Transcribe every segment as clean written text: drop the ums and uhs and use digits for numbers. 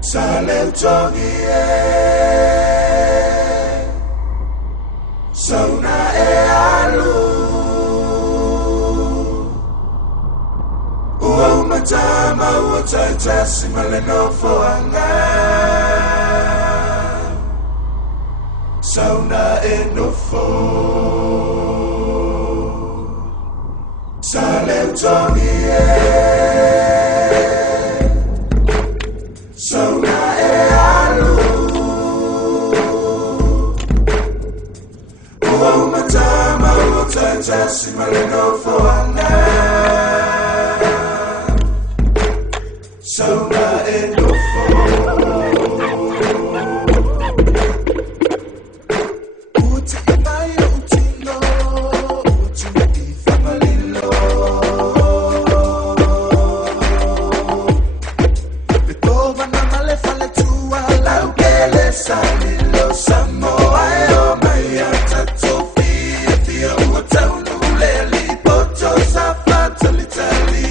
Saleu tongi Sauna alu Ua matama ua taitasi maleno foanga Sauna nofo Saleu tongi Sauna alu Ua matama ua taitasi maleno foanga Sauna nofo Salilo Samoa Tofia Wataunu Leli Poto Zapata Litali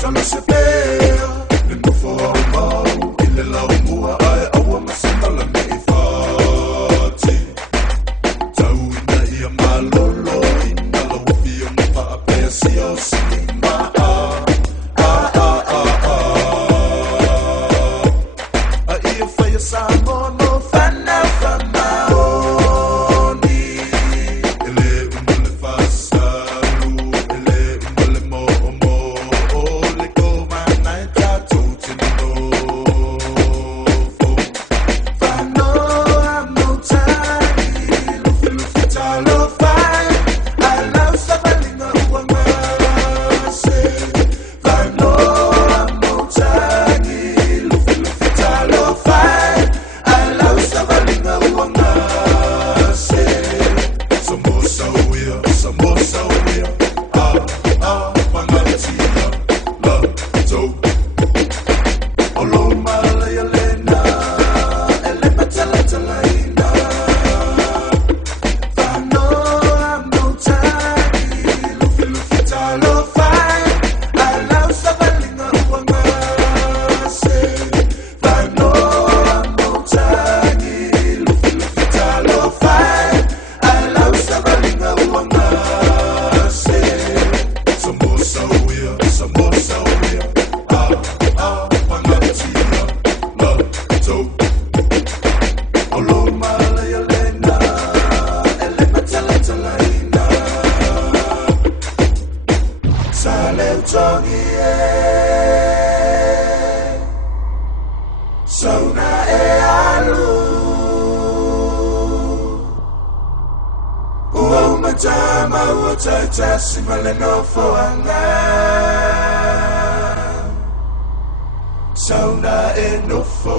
Solo se veo Nendo for mau Ile lau mua ai awa masima la mei fati Tau ina ia malolo Ina lau fio mpa apea sio sinima Samoan fana famaoni ele umole fasalu ele umole mo ole koma naita tutino fano amotani lufi talo fai alau sabalinga uangase fano amotani lufi talo fai Samosa wea, pangatia, la, to. Olo malaya lena, elema talatalaina. Fano amotani, lufi talo fai. Alau sabalinga uangase. Fano amotani, lufi talo fai. Alau sabalinga uangase. Samosa wea, pangatia, la, to. Olo malaya lena, elema talatalaina. Saleu tongi Sauna alu Ua matama ua taitasi maleno foanga Sauna nofo